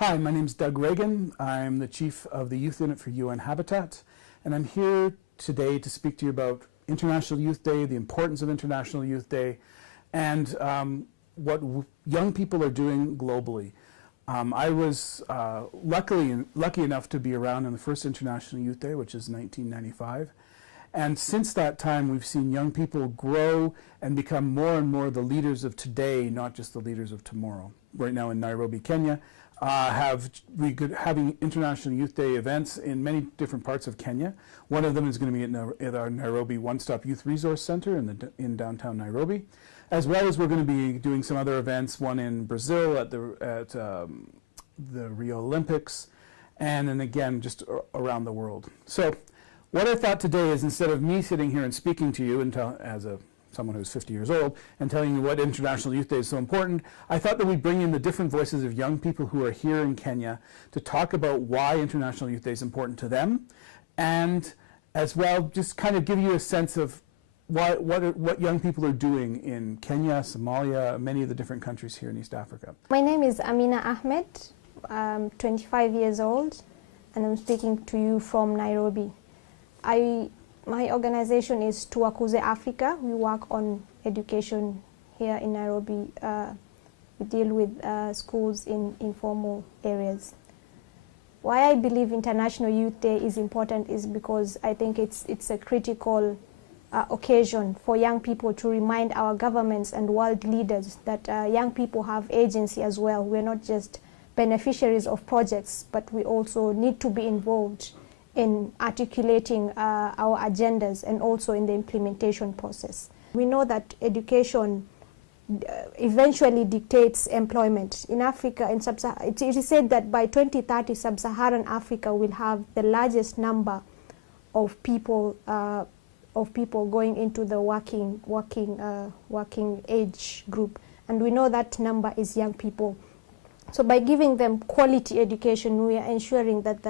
Hi, my name is Doug Reagan. I'm the Chief of the Youth Unit for UN Habitat, and I'm here today to speak to you about International Youth Day, the importance of International Youth Day, and what young people are doing globally. I was lucky enough to be around in the first International Youth Day, which is 1995. And since that time, we've seen young people grow and become more and more the leaders of today, not just the leaders of tomorrow. Right now in Nairobi, Kenya, having International Youth Day events in many different parts of Kenya. One of them is going to be at our Nairobi One-Stop Youth Resource Center in downtown Nairobi, as well as we're going to be doing some other events, one in Brazil at the Rio Olympics, and then again just around the world. So what I thought today is, instead of me sitting here and speaking to you as someone who's 50 years old and telling you what International Youth Day is so important, I thought that we'd bring in the different voices of young people who are here in Kenya to talk about why International Youth Day is important to them, and as well just kind of give you a sense of what young people are doing in Kenya, Somalia, many of the different countries here in East Africa. My name is Amina Ahmed. I'm 25 years old and I'm speaking to you from Nairobi. My organization is Tuwakuze Africa. We work on education here in Nairobi. We deal with schools in informal areas. Why I believe International Youth Day is important is because I think it's a critical occasion for young people to remind our governments and world leaders that young people have agency as well. We're not just beneficiaries of projects, but we also need to be involved in articulating our agendas and also in the implementation process. We know that education eventually dictates employment. In Africa, it is said that by 2030, sub-Saharan Africa will have the largest number of people going into the working age group, and we know that number is young people. So by giving them quality education, we are ensuring that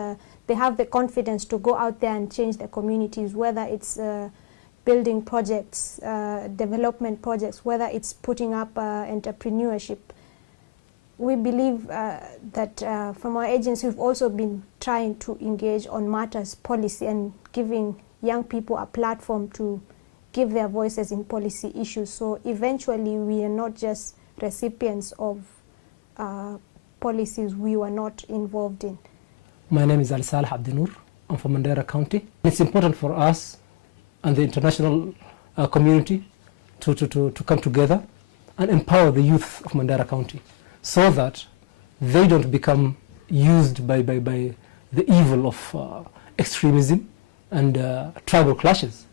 they have the confidence to go out there and change their communities, whether it's building projects, development projects, whether it's putting up entrepreneurship. We believe that from our agency, we've also been trying to engage on matters policy and giving young people a platform to give their voices in policy issues. So eventually we are not just recipients of policies we were not involved in. My name is Abdul. I'm from Mandera County. It's important for us and the international community to come together and empower the youth of Mandera County so that they don't become used by the evil of extremism and tribal clashes.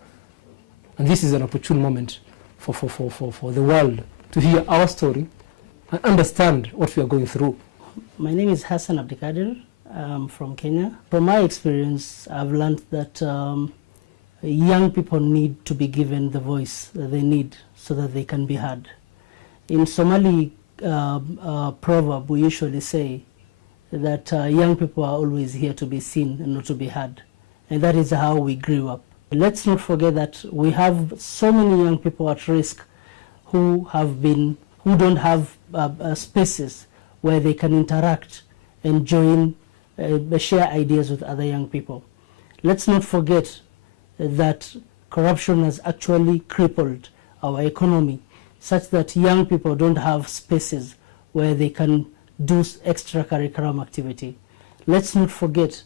And this is an opportune moment for the world to hear our story and understand what we are going through. My name is Hassan Abdul from Kenya. From my experience, I've learned that young people need to be given the voice that they need so that they can be heard. In Somali proverb, we usually say that young people are always here to be seen and not to be heard. And that is how we grew up. Let's not forget that we have so many young people at risk who don't have spaces where they can interact and join, share ideas with other young people. Let's not forget that corruption has actually crippled our economy such that young people don't have spaces where they can do extracurricular activity. Let's not forget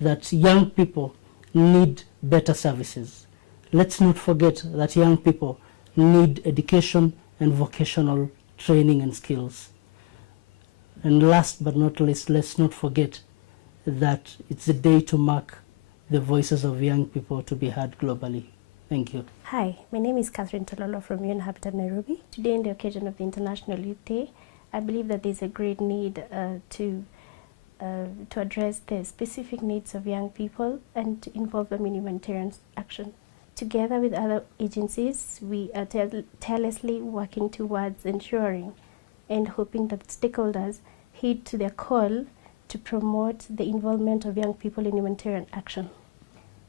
that young people need better services. Let's not forget that young people need education and vocational training and skills. And last but not least, let's not forget that it's a day to mark the voices of young people to be heard globally. Thank you. Hi, my name is Catherine Tololo from UN Habitat Nairobi. Today, in the occasion of the International Youth Day, I believe that there's a great need to address the specific needs of young people and to involve them in humanitarian action. Together with other agencies, we are tirelessly working towards ensuring and hoping that stakeholders heed to their call to promote the involvement of young people in humanitarian action.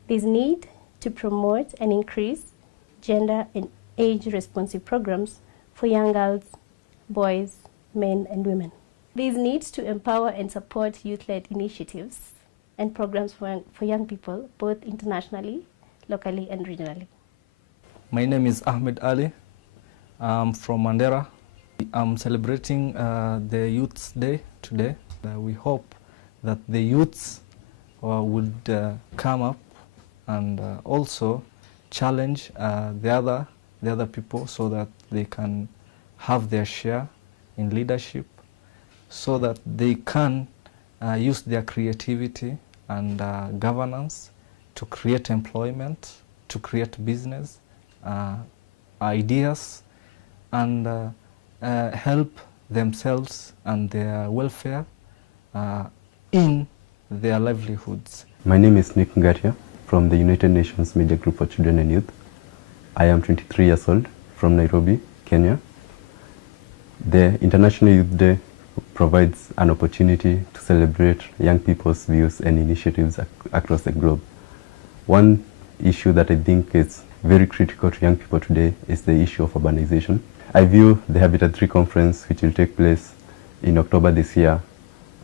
There's need to promote and increase gender and age-responsive programs for young girls, boys, men, and women. There is need to empower and support youth-led initiatives and programs for young people, both internationally, locally, and regionally. My name is Ahmed Ali. I'm from Mandera. I'm celebrating the Youth's Day today. We hope that the youths would come up and also challenge the other people so that they can have their share in leadership, so that they can use their creativity and governance to create employment, to create business, ideas, and help themselves and their welfare in their livelihoods. My name is Nick Ngatia from the United Nations Media Group for Children and Youth. I am 23 years old from Nairobi, Kenya. The International Youth Day provides an opportunity to celebrate young people's views and initiatives across the globe. One issue that I think is very critical to young people today is the issue of urbanization. I view the Habitat 3 conference, which will take place in October this year,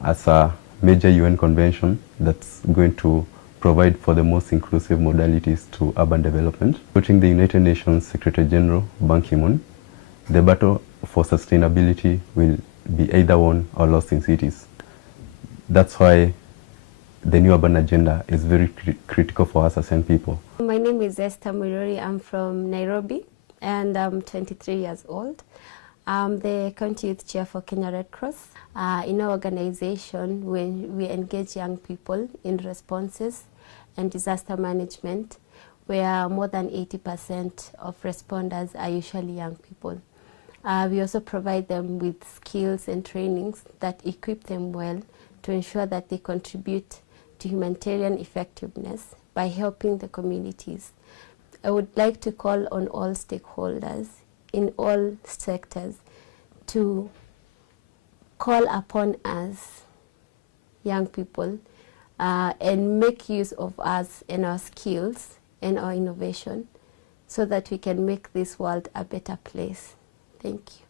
as a major UN convention that's going to provide for the most inclusive modalities to urban development. Quoting the United Nations Secretary General Ban Ki-moon, the battle for sustainability will be either won or lost in cities. That's why the new urban agenda is very critical for us as young people. My name is Esther Mwiruri. I'm from Nairobi and I'm 23 years old. I'm the County Youth Chair for Kenya Red Cross. In our organization, we engage young people in responses and disaster management, where more than 80% of responders are usually young people. We also provide them with skills and trainings that equip them well to ensure that they contribute to humanitarian effectiveness by helping the communities. I would like to call on all stakeholders in all sectors to call upon us, young people, and make use of us and our skills and our innovation so that we can make this world a better place. Thank you.